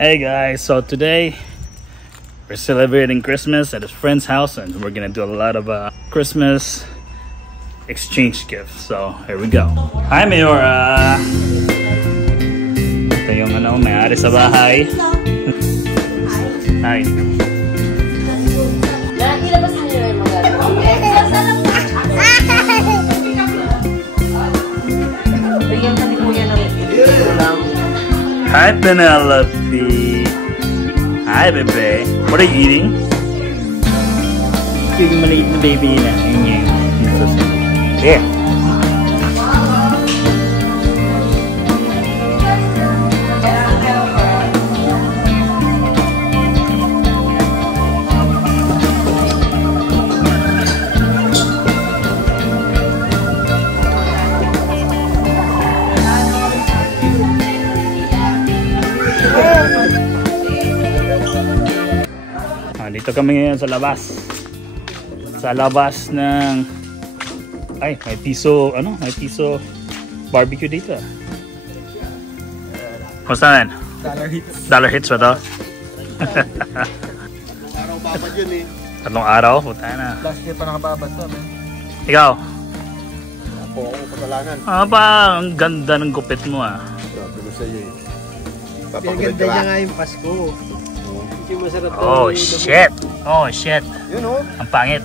Hey guys, so today we're celebrating Christmas at his friend's house and we're gonna do a lot of Christmas exchange gifts. So here we go. Hi Mayora! Ito yung may-ari sa bahay. Hi. Hi Penelope. Hi bebe. What are you eating? Yung maliit na baby na. Yeah. Dito kami ngayon sa labas. Sa labas ng may piso barbecue dito. Kumusta man? Dollar hits ba to? Araw babad yun eh. Tatlong araw? Puta na. Last year pa nakababad to. Ikaw? Ako ang kasalanan. Ang ganda ng gupit mo Sabi ko sa iyo eh. Pinaganda niya nga yung Pasko. Masarap oh shit! Oh shit! Yun oh! Ang pangit!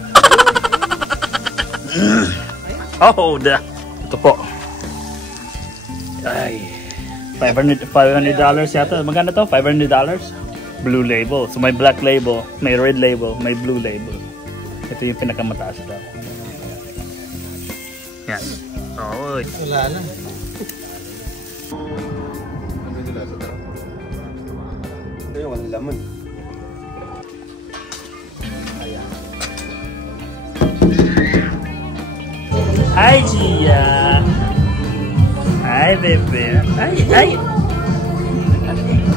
Oh, ito po. Ay, $500 yata. Magkano to? $500? Blue label. So may black label, may red label, may blue label. Ito yung pinakamataas daw. Yan. Oh, wala na. Ano nila sa tara? Ito yung walang laman. Hi Gia! Hi bebe! Ay!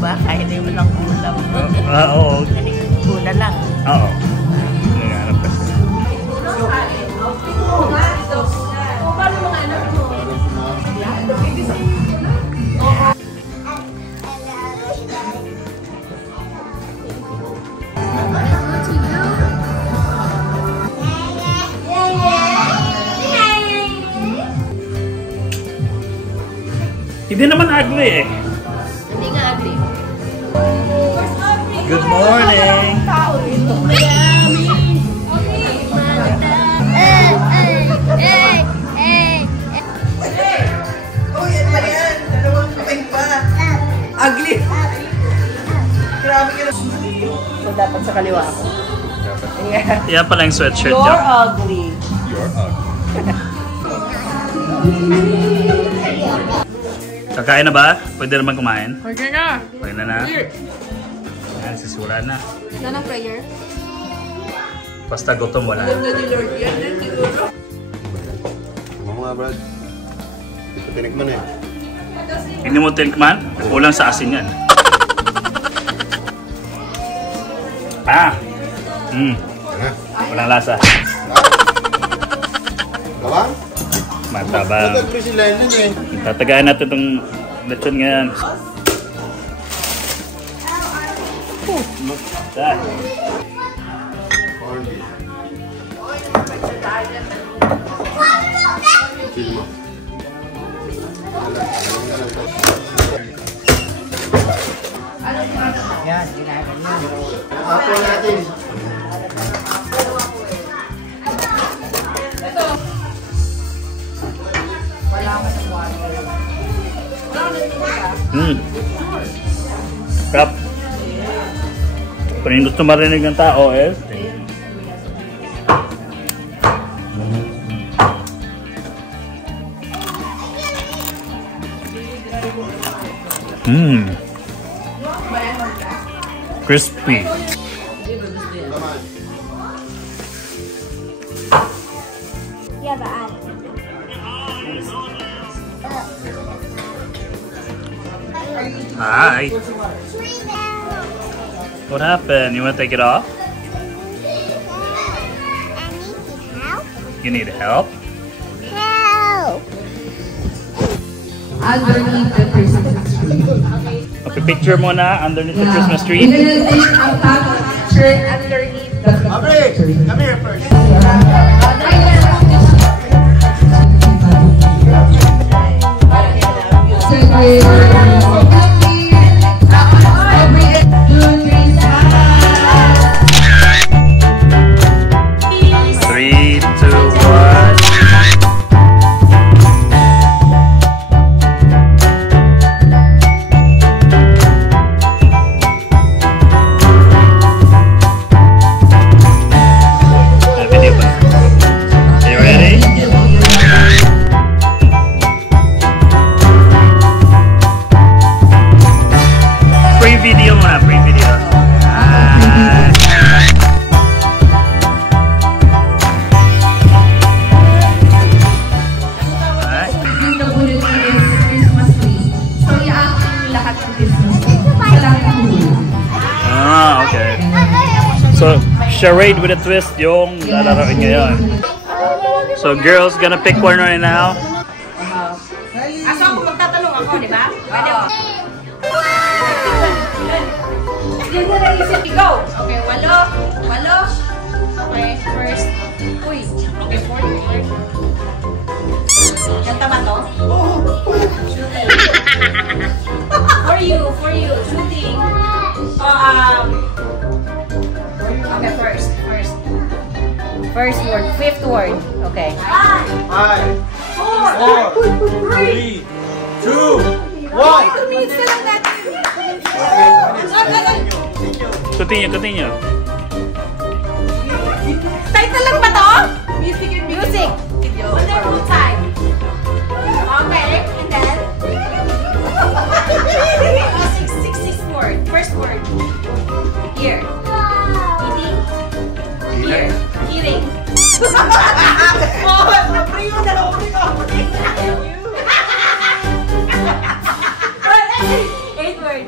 Ba, kainin mo ng ulam mo. Oo. Una lang. Oo. Nanganap ka. Hindi naman ugly eh. Hindi nga ugly. Good morning! Ugly! Grabe ka na. So, dapat sa kaliwa ako. Yeah. Yan pala yung sweatshirt You're niya. ugly. You're ugly. Kakain na ba? Pwede naman kumain? Pwede na. Pwede na. Yan, sisura na. Wala ng prayer? Basta gutom wala. Ganda ni Lord yan. Siguro. Ano nga Brad? Hindi ko tinikman eh. Hindi mo tinikman? Kulang sa asin yan. Ano? Walang lasa. Gawang? Matabang. Nagagli si Lennon eh. Tatagayan natin itong lechon ngayon. Corned beef. Chill mo. Yan, ginagawa niya. Apo natin. Crap. Kung yung gusto marinig ng tao eh. Crispy. Hi. What happened? You want to take it off? You need help? Underneath the Christmas tree. Okay, picture muna underneath the Christmas tree. Underneath the Aubrey, come here first. So, charade with a twist yung lalaroin ngayon. So, girls gonna pick one right now. Asa ako magtatanong ako, di ba? Pwede ako. Go! Okay, walo. Okay, first. Uy, okay, fourth. Kanta ba to? Shooting. For you, shooting. Okay, first word, fifth word. Okay. 5, 4, 3, 2, 1. 2 minutes na lang natin. Continue. Title lang ba to? Music. Wonderful time. Okay, and then? Sixth word. First word. Here. Eating. Eating. Oh, primo na lang. Eighth word.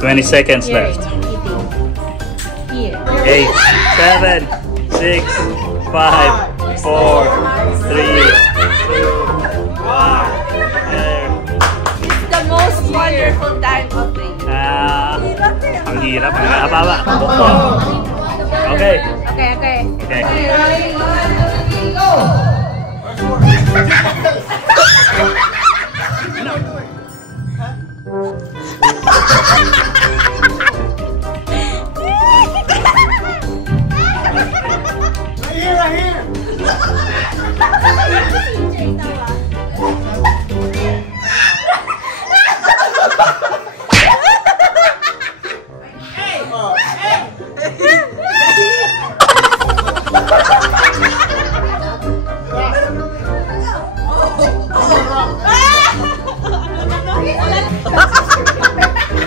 20 seconds left. Here. 8, 7, 6, 5, 4, 3, 2, 1. There. It's the most wonderful time of the year. Ang hirap. Ababa. Okay. Okay. Right here.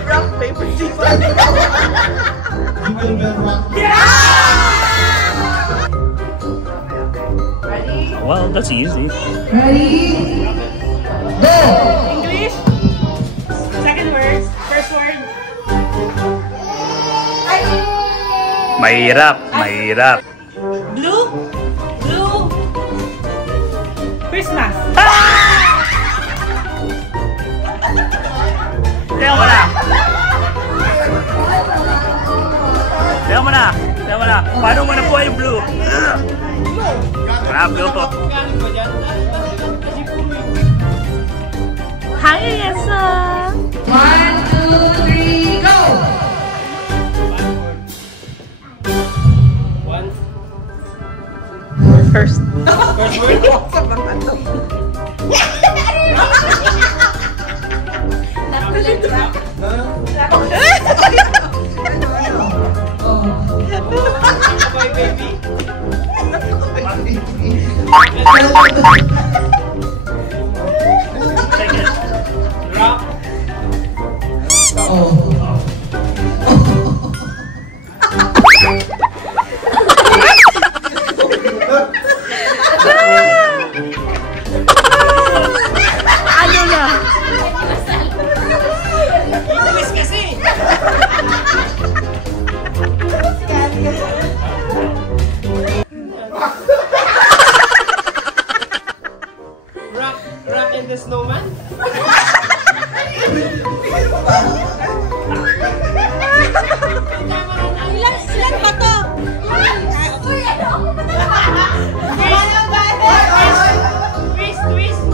Rock, paper, scissors. Well, that's easy. Ready? Go! English. Second word. First word. Mahirap. Blue. Christmas. Tiyan mo na. Paano mo na po yung blue? Blue po. 항해했어. 1, 2, 3, go! First. Rock and the snowman? Ilan ba to? Uy, ano? Twist.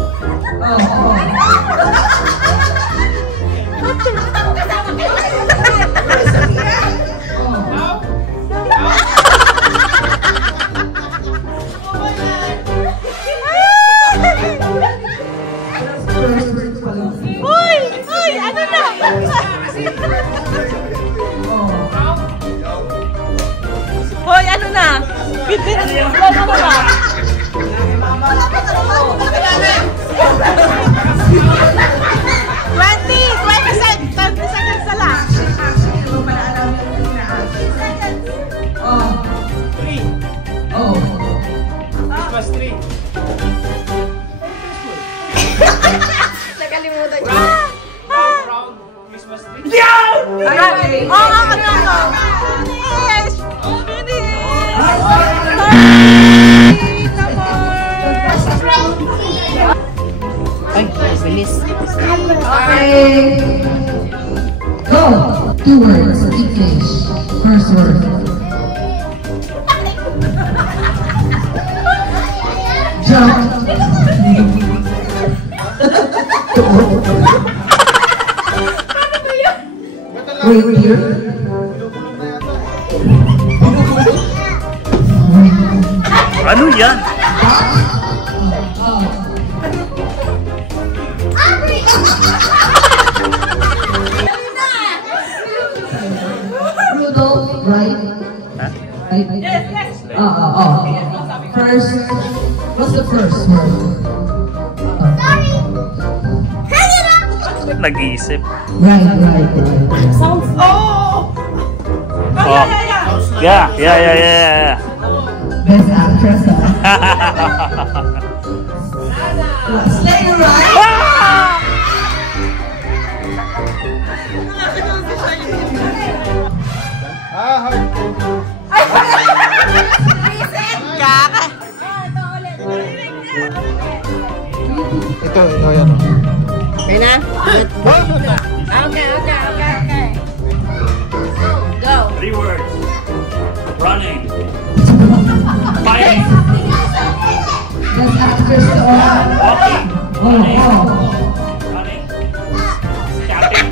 Uy, ano na? Hoy, ano na? Bibit, ano ba? 20 seconds na lang. 3. Christmas tree. Nakalimutan ko. Round Christmas tree. Oo, Finish! Ay, bilis. Okay. Go. 2 words. English. First word. Jump. Wait here. Ano yan? Rudolph, right? Right? Yes. First, what's the first word? Nag-iisip. Right. Oh! Oh. Yeah. Best actress. Slay right? Ito, yan. Okay na? Okay. Go. 3 words. Running. Fighting. Best actress to all. Walking. Running. Running. Stabbing.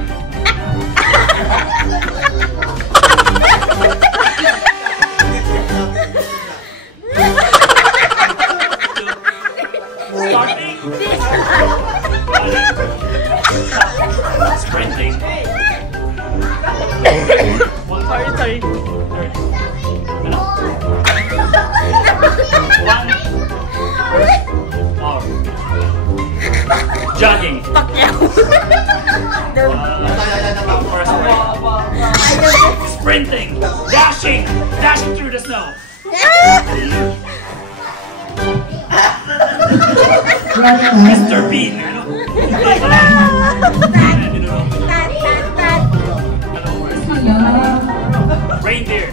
Starting. Sprinting. Sorry. Jogging. First word. Sprinting. Dashing through the snow. Mr. Bean. Reindeer.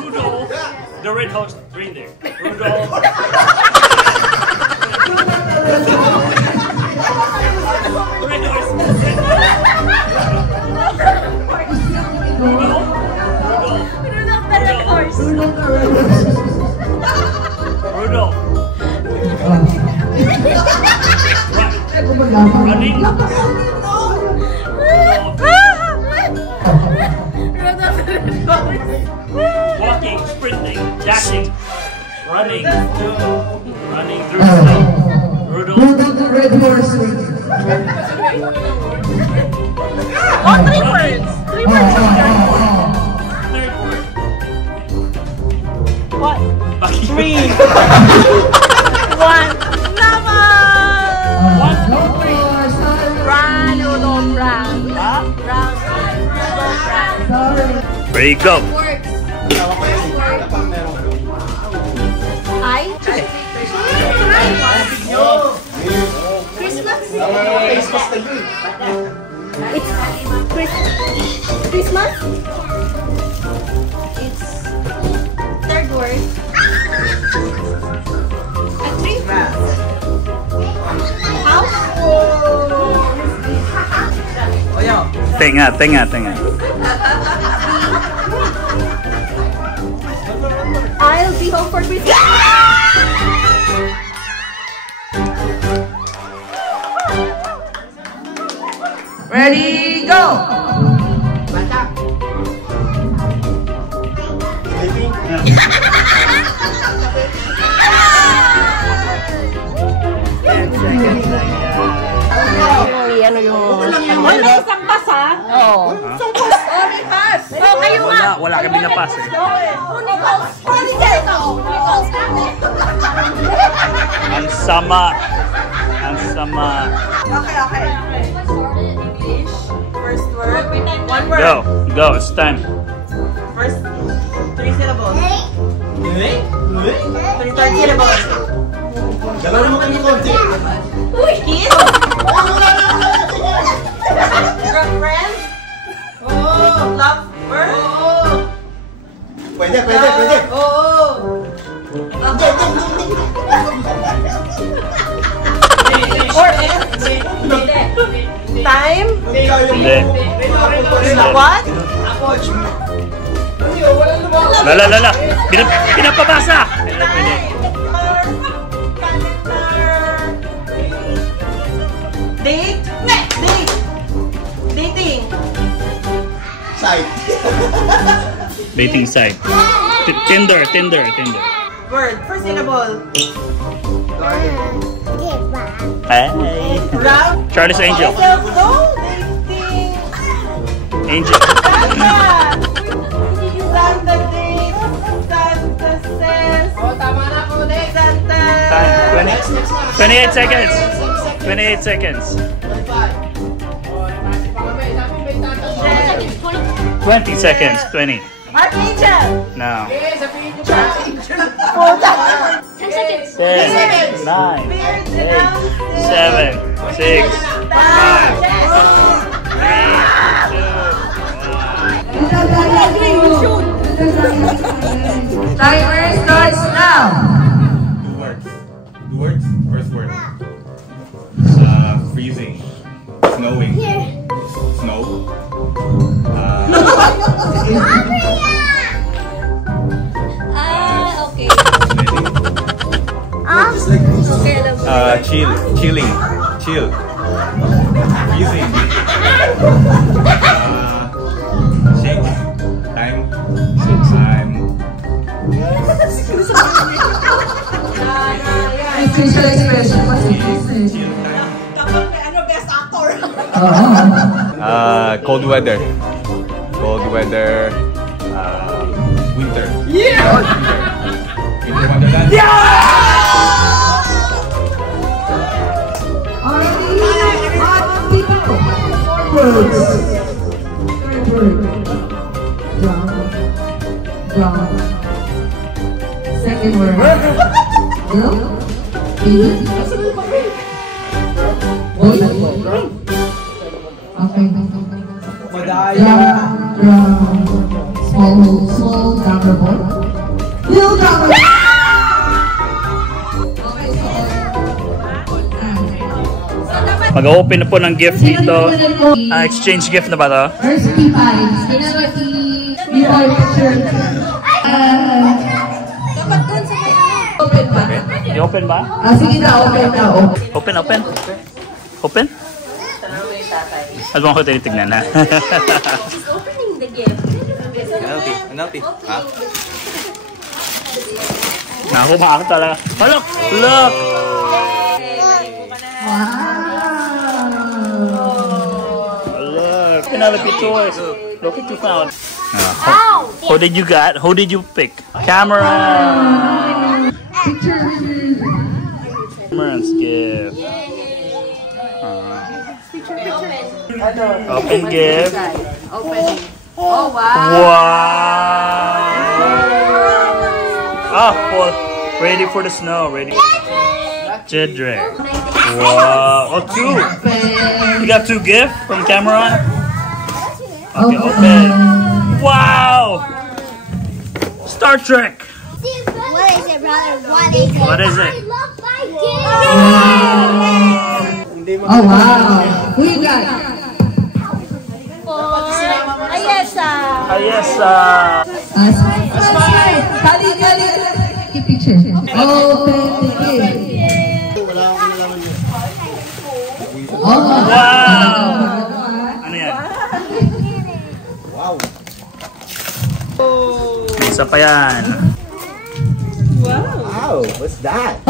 Rudolph. The red host reindeer. Rudolph. The red horse. Rudolph. Running. Walking, sprinting, dashing, running through snow. Rudolph. The red horse. Oh, 3 words. 3 words. Third word. What? Bucky. 3. 1. There you go. Christmas? It's Christmas? It's third word. Tenga. I'll be home for Christmas. Ready, go! Wala isang bus, ha? Oo. Only pass. Oh, kayo nga. Wala kami na pass eh. Ang sama. Okay. English. First word. One word. Go, it's time. First, 3 syllables. 3 syllables. Galaw mo kami konti. Kiss. Girlfriend. Lover. Pwede. Time. Hindi. What? Lala. Pinapabasa. Date. Dating. Side. Dating site. Tinder. Word. First syllable. Hey. Round. Charlie's Angel. No. Dating. Angel. Santa date. Santa says. Tama na po, Santa. Time. 28 seconds. 28 seconds. 20 seconds. 20. Archangel. Now. 10 seconds. 10, 9, 8, 7, 6, 5, 3, 2, 1. Timer starts now. Two words. First word. Freezing. Snowing. Snow. Okay. Chilling. Chill. Freezing. Shake. Time. Facial expression. What's it? Chill time. Kapag may best actor. Cold weather. Winter. Winter Wonderland. Words. Third word. Brown. Second word. Girl. Baby. Boy. Okay. Small drummer boy. Little drummer. Okay, so Mag-open na po ng gift dito. Exchange gift na ba to? first P5. Before picture. Open ba? I-open ba? Sige na, open na. Open? At mo ko tinitignan ha? Opening the gift. Penalty. Ha? Naku, makakita talaga. Oh, look! Look! Penelope toys. Look what you found. Who did you get? Who did you pick? Camera! Cameron's gift. Open gift. Opening. Oh, wow. Wow! Ah, full. Ready for the snow. Ready. Jedrick. Wow. Oh, 2. You got 2 gifts from Cameron? Okay, open. Wow! Star Trek. What is it, brother? What is it? What is it? I love Vikings! Oh, wow. Who you got? Ayesa. Ayesa. Smile. Kali. Keep picture. Open the gift. Wala akong kinalaman niya. Wow! Ano yan? Wow. Isa pa yan. Wow, what's that?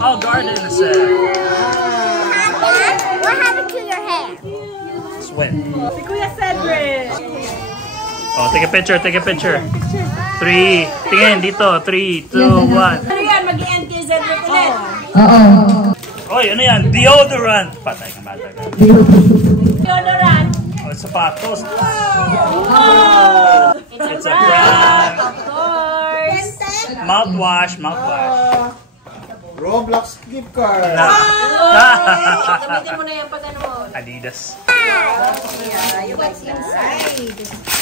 Oh, garden set. What happened to your hair? Sweat. Si Kuya Cedric. Oh, take a picture. 3. Tingin dito. 3, 2, 1. Ano yan? Mag-i-end kay Cedric ulit. Oy, ano yan? Deodorant. Patay ka, patay ka. Deodorant. Oh, sapatos. It's a prank. Of course. Mouthwash. Roblox gift card. Gamitin mo na yan pag ano mo. Adidas. What's inside?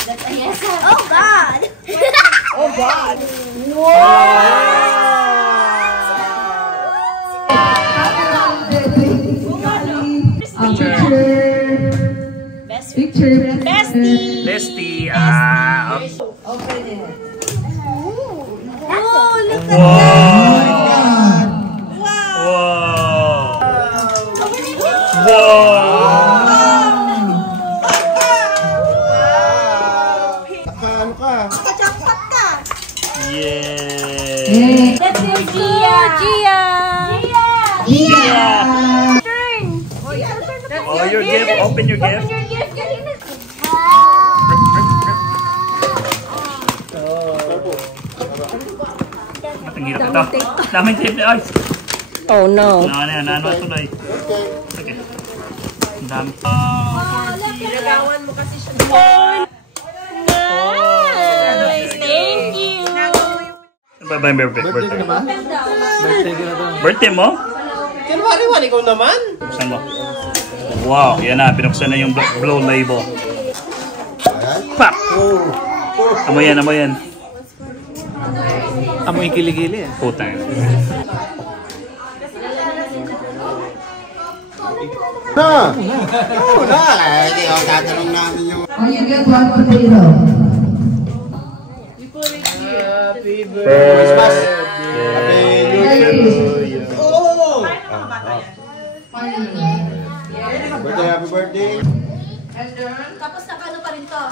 That's a yes. Oh God! Oh God. Picture. Bestie. Bestie. Okay. Open it. Oh, look at Naka-ano ka? Jackpot ka! Yeah. Let's do Gia. Turn. Oh, your gift. Open your gift. Open your gift. Ang hirap ito. Daming tape. Ay. Oh no. Ano tuloy. Okay. Ang dami. Nagawan mo kasi siya. Nice. Thank you. Bye-bye, birthday. Birthday ka ba? Birthday mo? January 1, ikaw naman. Buksan mo. Wow, yan na. Binuksan na yung blow label. Pap! Amoy yan. Amoy kiligili eh. Putang. Na! Oo na! Hindi ako tatanong namin yung... Oh, you get one potato. Happy Christmas! Oh! Finally. Happy birthday! Tapos nakano pa rin to.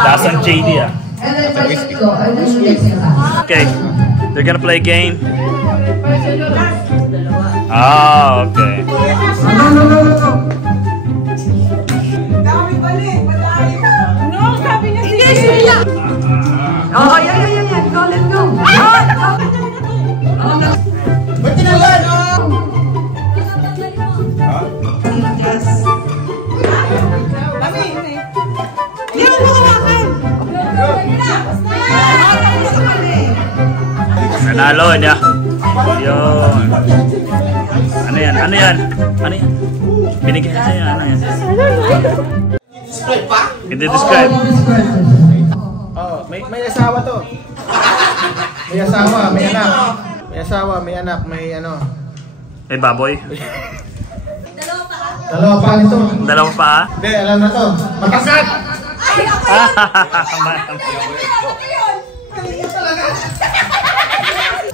Lasang JD ah. And then let's go. And then next time. Okay, they're gonna play a game. Ah, okay. No, sabi niya sige. Oh, yeah. Go, let's go. Ba't tinalan? Nanalo niya. Yun. Ano yan? Binigyan niya sa'yo. Ano yan? Describe pa? Hindi describe. Oh, may asawa to. May asawa, may anak. May asawa, may anak, may ano. May baboy. Dalawa pa nito. Dalawa pa. Hindi, alam na to. Matakat!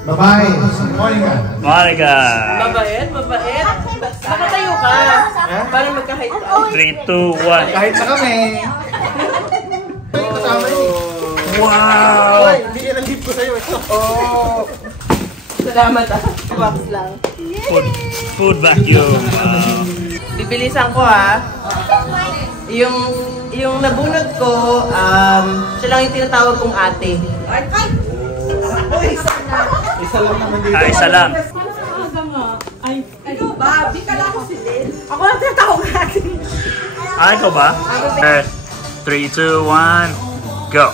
Babae. Monica. Monica. Mabait. Nakatayo ka. Para magka-height ka. 3, 2, 1. Kahit na kami. Kasama yun. Wow! Hoy, hindi yan ang gift ko sa'yo. Oh. Salamat ah. Box lang. Food vacuum. Bibilisan ko ah. Yung nabunod ko, siya lang yung tinatawag kong ate. Isa lang naman dito. Isa lang. Babi ka lang ako si Lynn. Ako lang tinatawag ate. Ito ba? 3, 2, 1, go!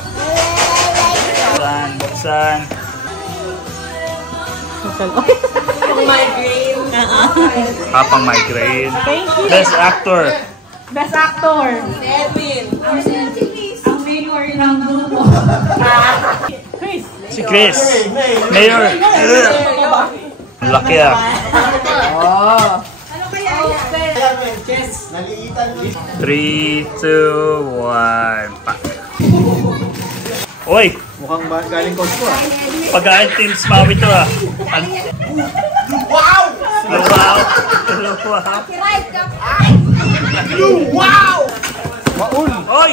Buksan. Yung migraine. Papang migraine. Thank you. Best actor. Best actor. Edwin. Ang mayor ng grupo. Chris. Si Chris. Mayor. Laki ah. Oh. 3, 2, 1, pak. Uy! Mukhang galing coach ko ah. Pagkaan Team Smawi to ah. Wow! Wow! Wow! Maul! Oy!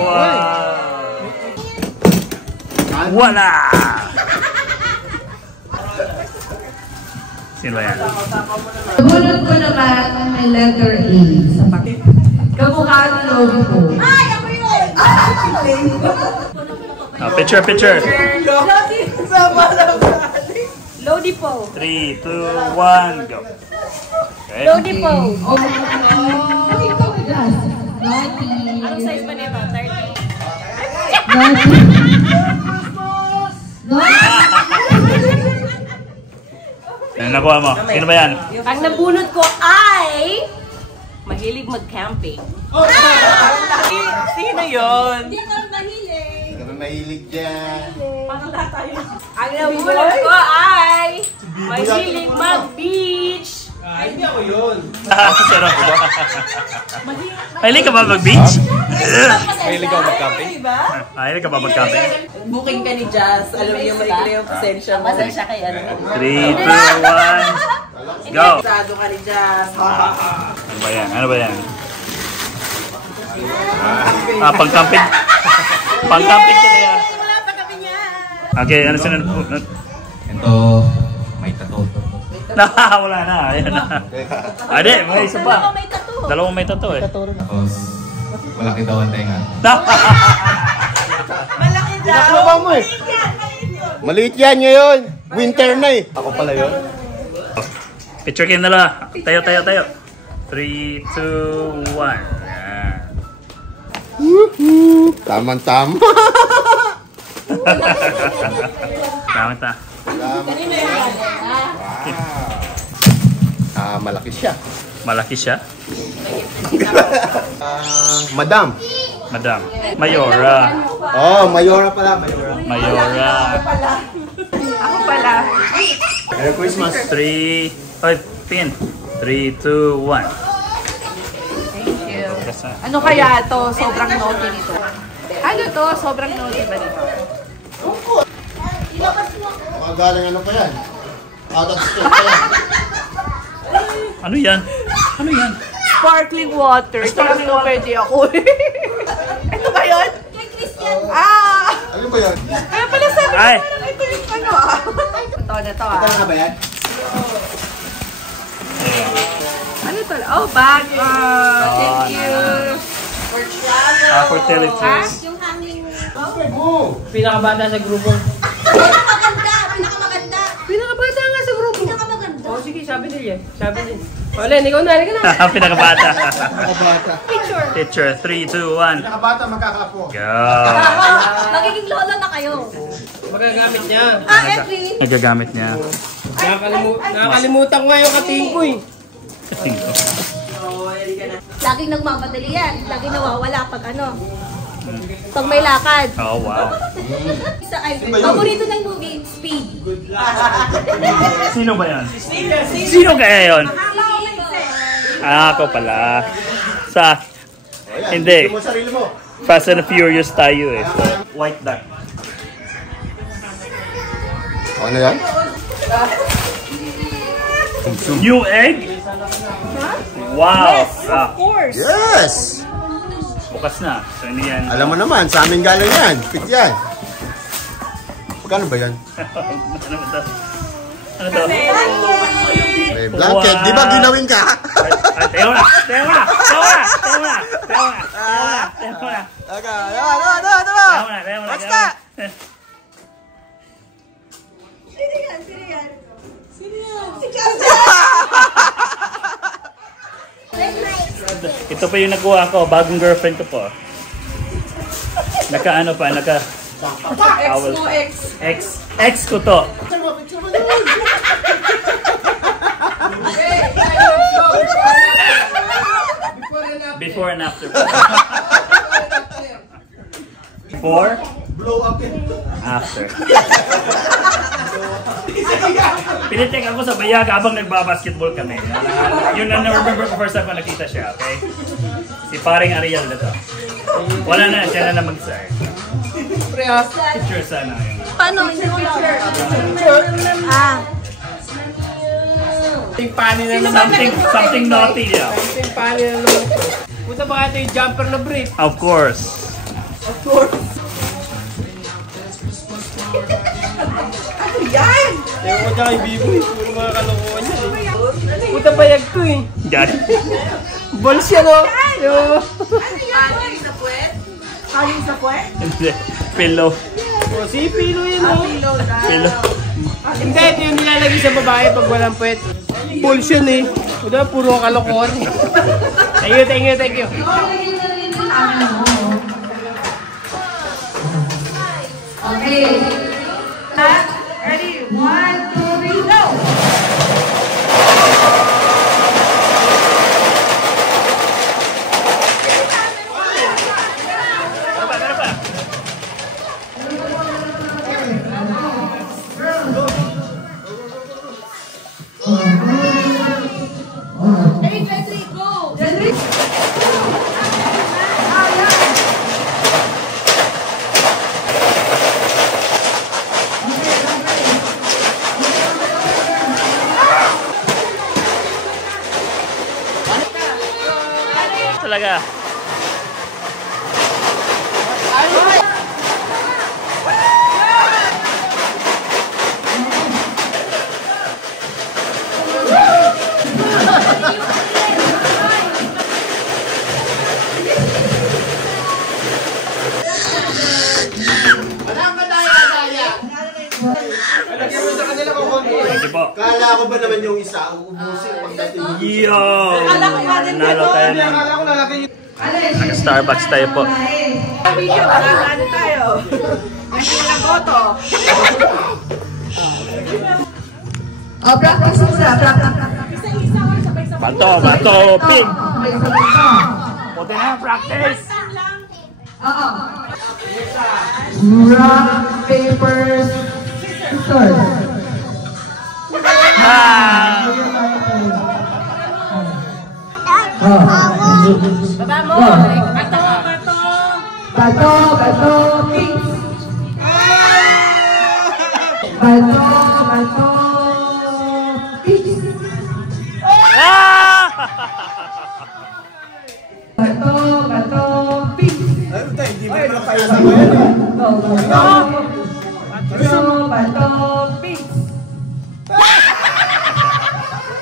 Wow! Wala! Sino ba yan? Bunod ko naman may letter A sa pakit. Kamukha ng logo ko. Ay, ako yun! Picture, picture. Lodi po. 3, 2, 1, go. Okay. Lodi po. Naughty. Anong size ba nito? 30? Naughty. Ano nakuha mo? Sino ba yan? Ang nabunod ko ay mahilig mag-camping. Sino yun? Hindi ka mahilig. Kami mahilig dyan. Ang nabunod ko ay mahilig mag-beach. Ay, hindi ako yun. Sarap ba? Mahilig ka ba mag-beach? Mahilig ako mag-camping. Mahilig ka ba mag-camping? Booking ka ni Jazz. Alam niyo maikli yung pasensya mo. Pasensya kay ano. 3, 2, 1, go! Sado ka ni Jazz. Ano ba yan? Ano ba yan? Pang-camping. Pang-camping sila yan. Wala pa kami niyan. Okay, ano sunod? Ito, may tattoo. Wala na. Ayan na. Ade, may isa pa. May tattoo. Dalawang may tattoo eh. Tapos, malaki daw ang tenga. Malaki daw. Pinaklaba mo eh. Maliit yan ngayon. Winter na eh. Ako pala yun. Picture kayo nila. Tayo, tayo, tayo. 3, 2, 1. Ayan. Tama-tama. Tama ta. Malaki siya. Malaki siya. Madam. Madam. Mayora. Oh, Mayora pala. Mayora. Mayora. Ako pala. Merry Christmas. 3. Oy, pin. 3, 2, 1. Thank you. Ano kaya to? Sobrang naughty nito. Ano to? Sobrang naughty ba nito? Mga galing ano pa yan? Out of stock pa yan. Ano yan? Ano yan? Sparkling water. Sparkling water. Pwede ako. Ito ba yun? Kay Christian. Ah! Ano ba yan? Kaya pala sabi ko Ay! parang ito yung ano ah. Ito na to ah. Ano na ba yan? Ano to? Oh, bag. Thank you. Fertilities. Yung hanging. Pinakabata sa grupo. Pinakamaganda. Pinakamaganda. Pinakabata nga sa grupo. Pinakamaganda. Oh, sige, sabi nila. Sabi nila. Olen, ikaw na. Halika na. Pinakabata. Nakabata. Picture. 3, 2, 1. Nakabata, magkakapo. Go. Magiging lolo na kayo. Magagamit niya. Every. Nagagamit niya. Nakakalimutan ko nga yung kating ko eh. Laging nagmamadali yan. Laging nawawala pag ano. Pag may lakad. Oh, wow. Sa paborito ng movie, Speed. Sino ba yan? Sino kaya yun? Ako pala. Sa... Hindi. Mo sarili mo. Fast and Furious tayo eh. So, White Duck. Ano yan? New egg? Wow! Of course. Yes! Bukas na. So, hindi yan. Alam mo naman, sa amin galing yan. Fit yan. Magkano ba yan? Ano ba ito? Ano to? May blanket. Di ba ginawin ka? Tayo na! Tayo na! Tayo na! Tayo na! Tayo na! Tayo na! Okay, Tayo na! Basta! Sino yan? Sino yan? Sino yan? Ito pa yung nakuha ko. Bagong girlfriend ko po. Naka ano pa? Naka... Towel pa. Ex ko to. Before and after. Before? Blow up yun. After. Pinitik ako sa bayag habang nagbabasketball kami. Yun ang na-remember ko first time ko nakita siya, okay? Si paring Ariel na to. Wala na, siya na mag-isa. Picture sana. Paano? Hindi mo lang. Something naughty, yeah. Something funny na naman ito. Punta ba ito yung jumper na brief? Of course. Of course. Yan! Ewan ko dyan kay Biboy. Puro mga kalokohan yan eh. Punta bayag to eh. Yan. Balls yan o. Kaling sa puwet? Kaling sa puwet? Hindi. Pillow. O, si Pilo yun o. Pillow. Hindi, ito yung nilalagay sa babae pag walang puwet. Balls yan eh. Punta puro kalokohan eh. Thank you. Okay. Ready? 1, 2, 3, go! Talaga. Kala ko ba naman yung isa, uubusin pagdating yung Yo! Nalo tayo ng... Naka-Starbucks tayo po. Video, ano tayo? Hindi mo lang boto. Practice isa. Bato, pin! Puti na, practice! Rock, paper, scissors. Baba mo! Bato, pink. Bato, pink. Bato, pink. Ano tayo? Hindi mo naman tayo sa yan eh. Bato, pink.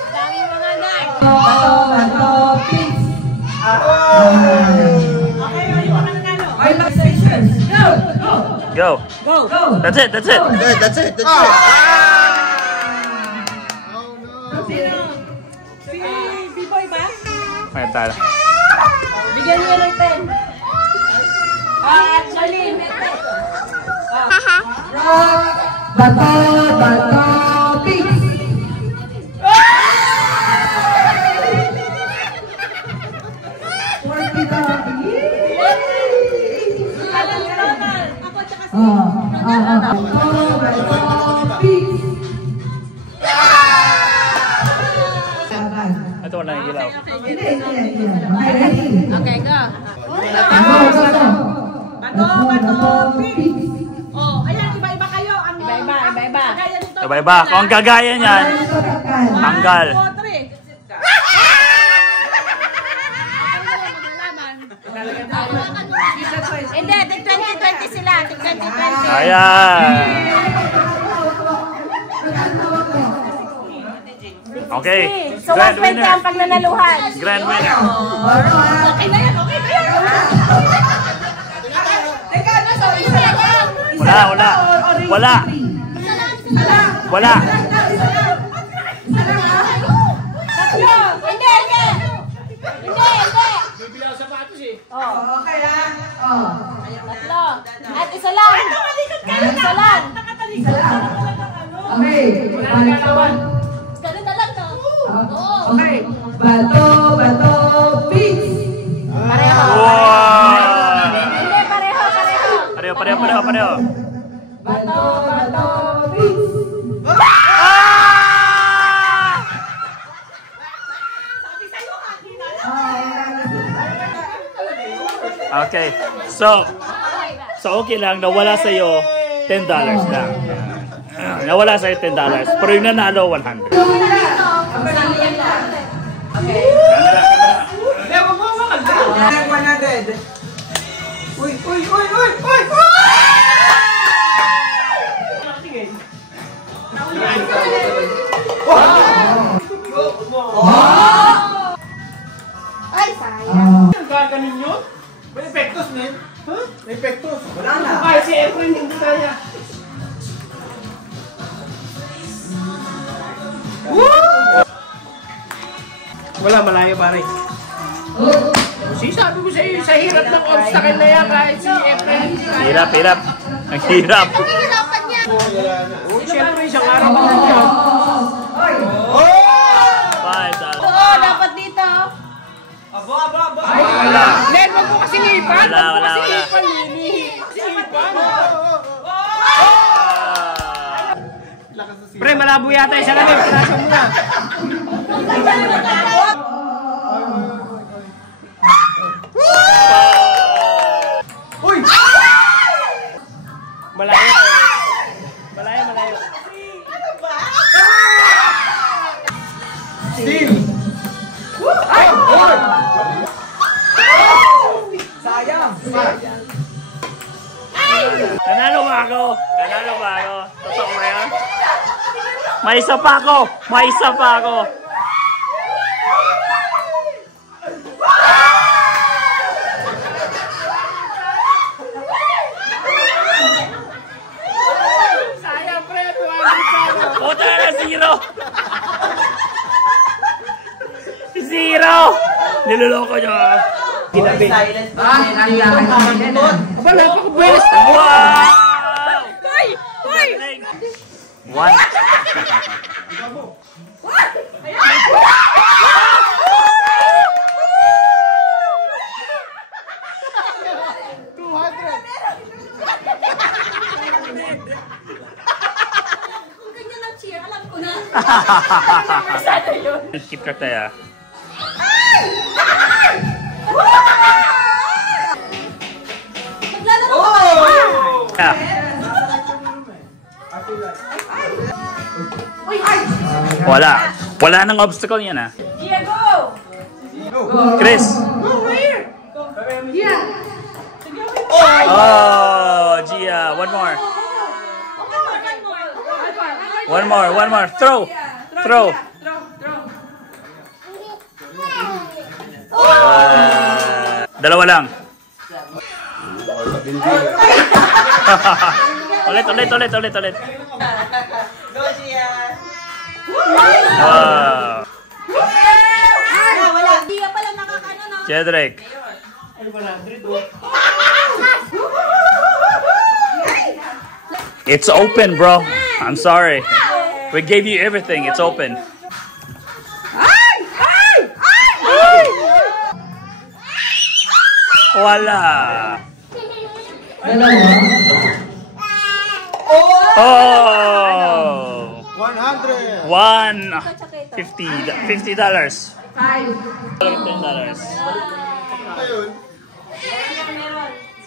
Dami mga nag! Bato, pink. Okay, ayun pa nanalo. I love scissors. Go. That's it. That's it. Si B-Boy ba? Ayan tayo. Bigyan niyo ng 10. Actually, may 10. Bato, pink. Ito wala yung ilaw. Okay, go. Bato, pink. Oh, ayan, iba-iba kayo. Iba-iba. Iba-iba. Kung gagaya niyan, tanggal. Hindi, tig 2020 sila. Tig 2020. Ayan. Okay. So, 120 ang pagnanaluhan. Grand winner. Okay na yan, okay na yan. Wala. Hindi. Bibilang sapatos eh. Okay lang. Tatlo. At isa lang. Isa lang. Okay. Ganun na lang, no? Okay. Bato, pink. Pareho. Wow! Hindi, pareho. Pareho. Okay. So okay lang, nawala sa'yo $10 lang. Nawala sa'yo $10. Pero yung nanalo, 100. Ay, sayang. Gaganin yun? May epektos, men. Huh? May epektos. Wala na. Ay, si Efren hindi kaya. Wala, malayo pare. Sabi ko sa iyo, sa hirap ng obstacle na yan kahit si Efren. Hirap. Ang hirap. Hirapan niya. Siyempre, isang araw ko niya. $5. Oo, dapat dito. Wala. Len, wag mo kasi ipan. Wala. Ipan, Lini. Ipan. Pre, malabo yata yung salamin. Palaso mo na. Uy! Malayo. Steel! Ay! Sayang! Nanalo ba ako? Totoo ba yan? May isa pa ako. Sayang, pre! 200 Puta na, zero! Niloloko nyo ha? Ginabi. Wala pa ko buenas. Wow! Uy! One. Kung ganyan ang cheer, alam ko na. Keep track tayo. Maglalaro ka. Yeah. Wala nang obstacle yan ha. Diego! Chris. Oh, Gia. One more. Throw. Dalawa lang. Ulit. Wow. Wala. Hindi pa lang nakakano na. Cedric. It's open, bro. I'm sorry. We gave you everything. It's open. Wala. Oh. 100. $50. $10.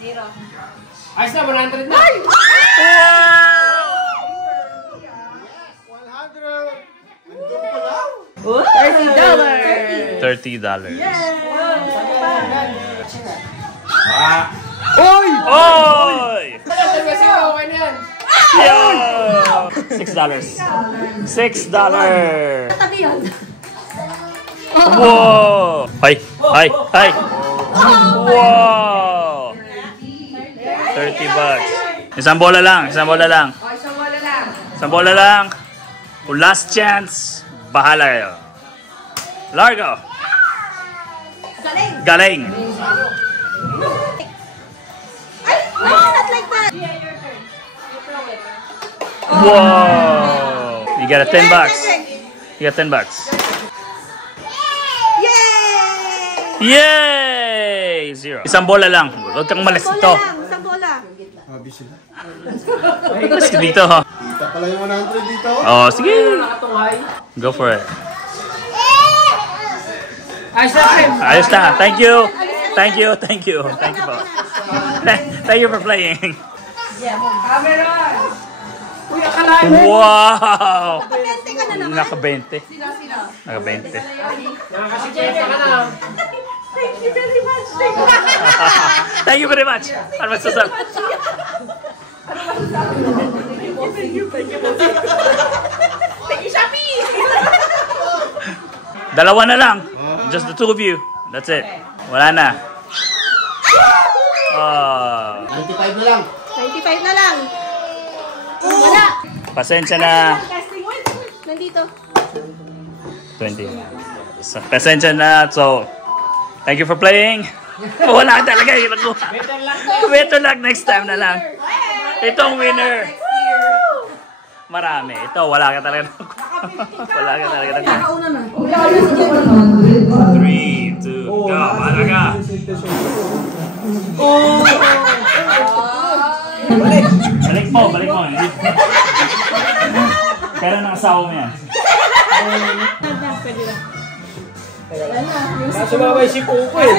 Zero. Ayos na, 100 na. $30. Oy! Oy! Kasi okay na yan. Yo! $6. Tabi yan. Whoa! Ay! Wow! $30. Isang bola lang. Kung last chance, bahala kayo. Largo! Galing! Ay, not like that. Whoa! You got a $10. You got $10. Yay! Zero. Isang bola lang. Huwag kang malas ito. Isang bola. Habi sila. Malas dito, ha? Kita pala yung 100 dito. Oh, sige. Go for it. Ayos na, friend. Ayos na. Thank you. Alis na Thank you. Thank you po. Thank you for playing. Uy, akalain mo. Wow! Naka-20 ka na naman. Naka-20. Naka-20. Nakakasikwenta ka na. Thank you very much. Thank you very much. Ano masasabi? Thank you, Shopee! Dalawa na lang. Just the two of you. That's it. Wala na. 25 na lang. 25 na lang. Wala. Pasensya na. Nandito. 20. Pasensya na. So, thank you for playing. Wala talaga yung nakuha. Better luck next time na lang. Itong winner. Marami. Ito, wala ka talaga nakuha. Wala ka talaga nakuha. 3, 2, go. Wala ka. Balik mo. Pero nakasawa mo yan. Sumabay si Pupo eh.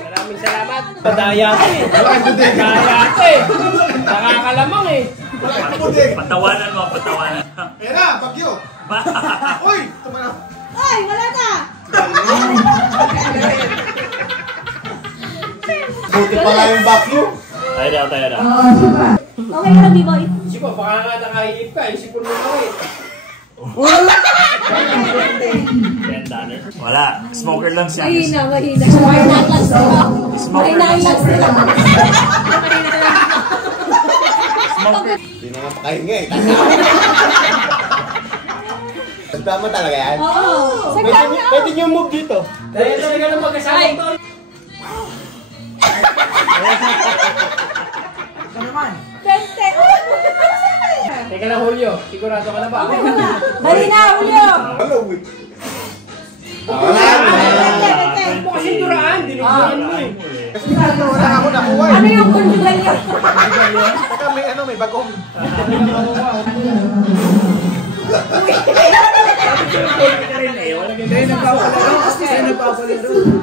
Maraming salamat. Padaya ko eh. Nakakalamang eh. Patawanan mo. Ayan na, bagyo. Uy, tumana. Ay, wala na. Buti pala yung bagyo. Tayo daw. Okay na, B-boy. Sipo, baka nga nakahihip ka. Isipon mo na eh. $10. Wala. Smoker lang siya. Mahina. Mahina ang lags nila. Mahina ang lags nila. Hindi na nga pakahinga eh. Tama talaga yan? Oo. Sagdan na. Pwede niyo move dito. Dahil talaga lang mag-asama ito. Teka lang, Julio. Sigurado ka na ba? Dali na, Julio. Hello, wait. Wala na. Mo kasi duraan. Dinugduran mo eh. Kasi wala ako nakuha eh. Ano yung conjugal niya? Saka may bagong.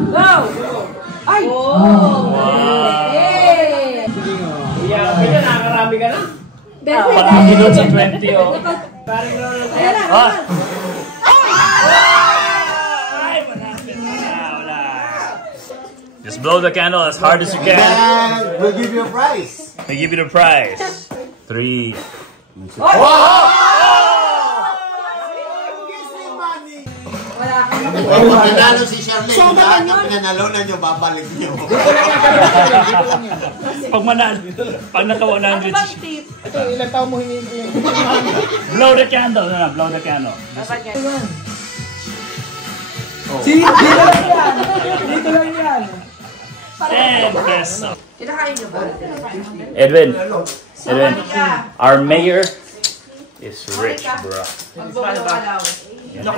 Go! Ay! Yeah, kaya nakakarami ka na. Pag maginod sa 20, oh. Parang Ayan na. Ah! Ay, wala. Just blow the candle as hard as you can. And we'll give you a prize. We give you the prize. 3. Kung mananalo si Charlene, lahat ng pinanalunan nyo, babalik nyo. Pag naka 100, ito, ilang taon mo hindi. blow the candle. No, blow the candle. Dito lang yan. 10 pesos. Kinakain niyo ba? Edwin, our mayor is rich, bro. Magbubuo ka daw.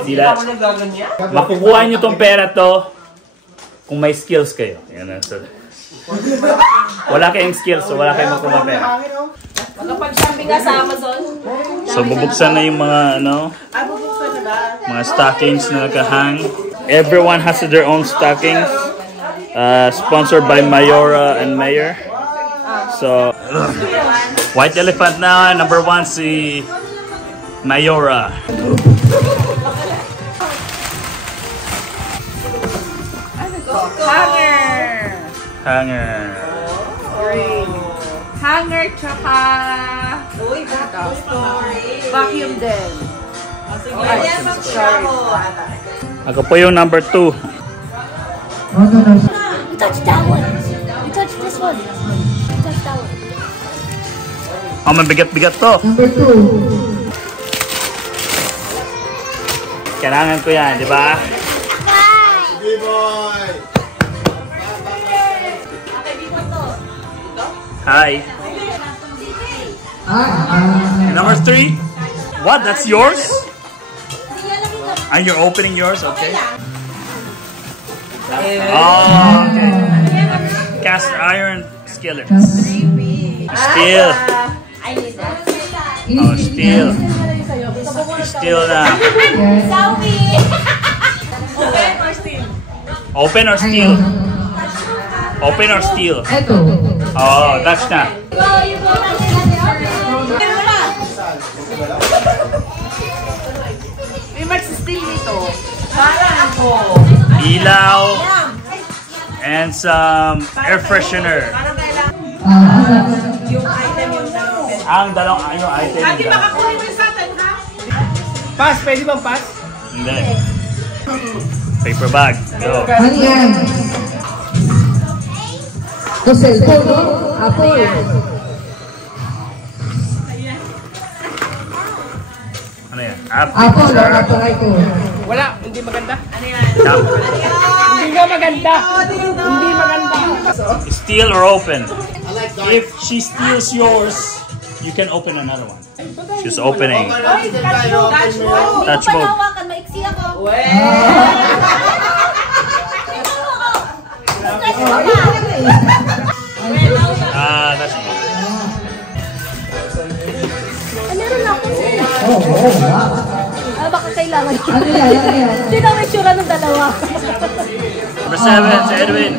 See that? Makukuha nyo tong pera to kung may skills kayo. Yan na. So, wala kayong skills, so wala kayong makuha pera. Magpag-shopping ka sa Amazon. So bubuksan na yung mga mga stockings na nakahang. Everyone has their own stockings. Sponsored by Mayora and Mayor. So White Elephant na number 1 si Mayora. Hanger tsaka vacuum din. Ako po yung number 2. You touch that one. You touch this one. You touch that one. Oh, mabigat-bigat to. Number 2. Kailangan ko yan, di ba? Sige, boy! Hi. Number 3. What? That's yours? And you're opening yours? Okay. Oh, okay. Cast iron skillets. Still. I need that. Oh, steel. Steel na. Open or steel? Open or steel? Ito. Oh, touch na. May mag-steal nito. Para ako. Ilaw. And some air freshener. Yung item yung Ang dalawang item. Ate, makakunin mo sa atin, ha? Pass, pwede bang pass? Hindi. Paper bag. Go. Ano yan? Ito cellphone, no? Apple. Ano yan? Apple, Apple ito. Wala, hindi maganda. Tap. Hindi nga maganda. Hindi maganda. Steal or open? If she steals yours, you can open another one. She's opening. Touch mode. Panawakan, maiksi ako. Touch mode. Meron ako. Ano ba kailangan? Ano yan? Ano yan? Hindi na may sure ng dalawa. Number 7, si Edwin.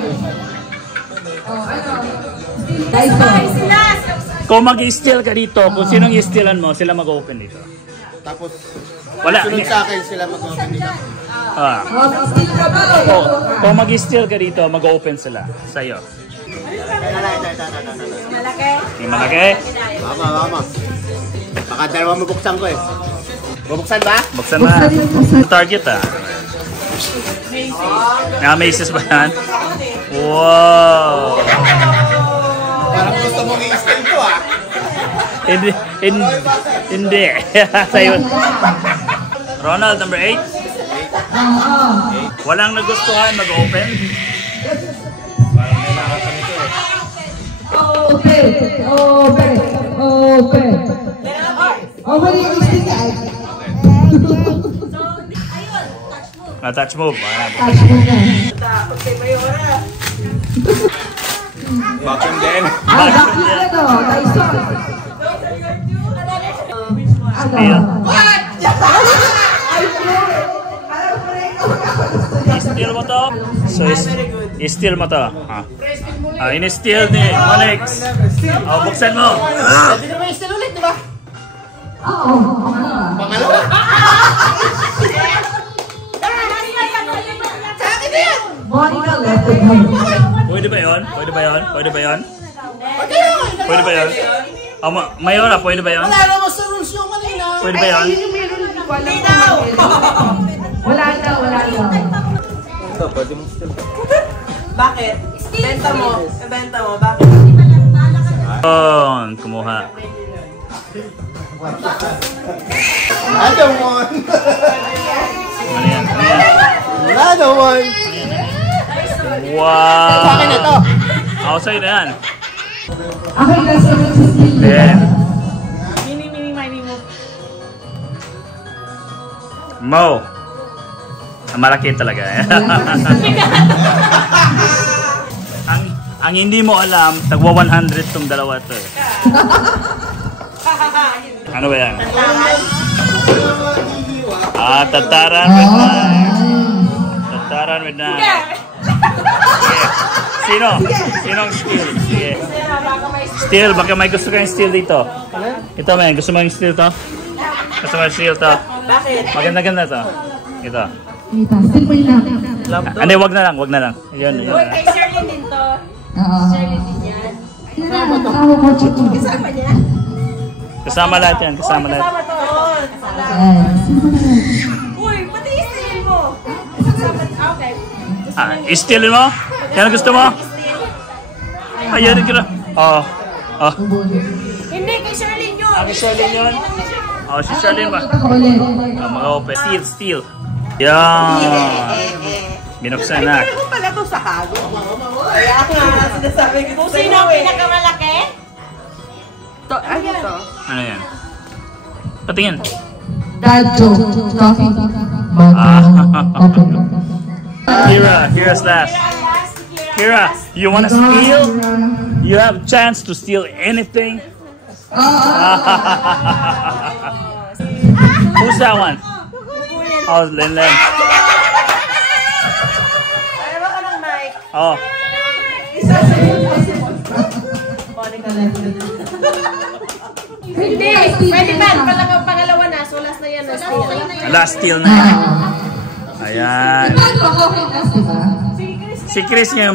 Kung mag-steal ka dito, kung sinong i-stealan mo, sila mag-open dito. Tapos, Wala. sunod sa akin sila mag-open dito. Steal ka ba? Kung mag-steal ka dito, mag-open sila sa'yo. Malaki. Yung malaki, Mama. Baka dalawa mabuksan ko eh. Bubuksan ba? buksan na. Target Macy's ba yan? Wow! Parang gusto mong i-steal ko ah. Hindi. Sa'yo. Ronald, number 8. Walang nagustuhan, mag-open. Open. Open yung steal ka. Touch move. Touch mo na. Vacuum din. Bakit na to? Tyson. Steal. I-steal mo to. So, i-steal mo to. In-steal ni Monix. Buksan mo. Hindi naman i-steal ulit, di ba? Oo. Pangalawa. Monica left it home. Pwede ba yun? Mayora, pwede ba yun? Wala naman sa rules yung kanina. Pwede ba yun? Wala na. Ito, pwede mong steal. Bakit? Benta mo. Bakit? Kumuha. Another one. Ano yan? Another one. Wow! Sa akin na to. Sa'yo na yan. Ako yung nasa steal. Then, Mini mo. Mo. Malaki talaga. ang hindi mo alam, tagwa 100 tong dalawa to eh. Ano ba yan? Tataran with knife. Tataran with knife. Sige. Sinong steal? Sige. Steal, baka may gusto kayong steal dito. Ito may, gusto mo yung steal to? Gusto mo yung steal to? Bakit? Maganda to. Ito. Steal mo lang. Hindi, wag na lang. Yun. Kay Sherlyn din to. Oo. Sherlyn din yan. Ako ko chito. Kasama niya? Kasama lahat yan, kasama lahat. Kasama to. Uy, pati i-steal mo. Okay. I-stealin mo? Yan ang gusto mo? Ayan ka na. Hindi, kay Sherlyn yun. Kay Sherlyn yun? Si Sherlyn ba? Ako ulit. Mga open. Steal. Yan. Binuksan na. Pero pala to sa hago. Kaya nga, sinasabi ko Kung sino ang pinakamalaki? Ano to? Ano yan? Patingin. Dad joke. Coffee. Open. Kira's last. Kira, you wanna steal? You have a chance to steal anything Who's that one? Oh, Linlen. Oh. Hindi, pwede ba? Pangalawa na, so last na yan. Last steal na yan. Ayan. Si Chris ngayon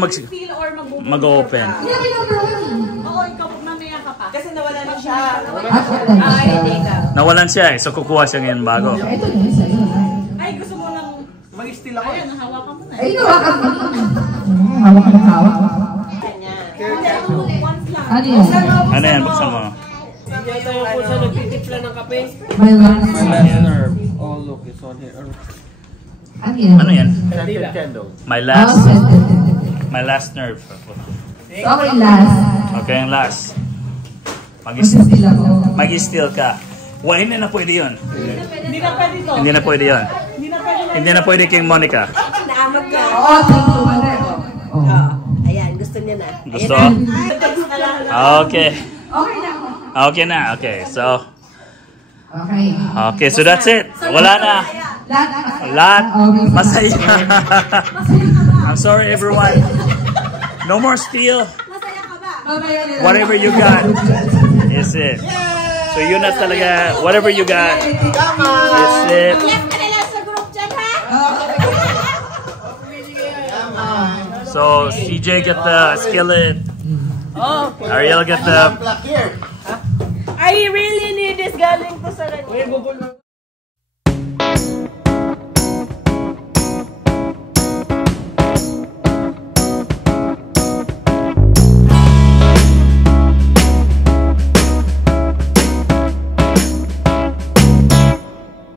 mag-open. Oo, ikaw mamaya ka pa. Kasi nawalan na siya. Nawalan siya eh, so kukuha siya ngayon bago. Ay, gusto mo lang Mag-steal ako. ayan, hawakan mo na. Ay, hawakan mo. Hawakan mo, hawak. Ano yan? Ano yan? Buksan mo. Ito yung kung saan nagtitipla ng kape. My last. My last nerve. Oh, look, it's on here. Ano yan? Ano yan? Scented candle. My Oh, last. scented. My last nerve. Okay, last. Okay, ang last. Mag-steal ako. Mag-steal ka. Well, hindi na pwede yun. Hindi na pwede to. Hindi na pwede yun. Hindi na pwede kay Monica. Naamag ka. Oo, thank you, Mother. Oh. Ayan, gusto niya na. Gusto? Okay. Okay na ako. Okay na. Okay, so. Okay. Okay, so that's it. Wala na. Lahat. Masaya. I'm sorry, everyone. No more steal. Whatever you got is it. So yun na talaga. Whatever you got is it. So CJ get the skillet. Ariel get the. I really need this galing to sa kanya.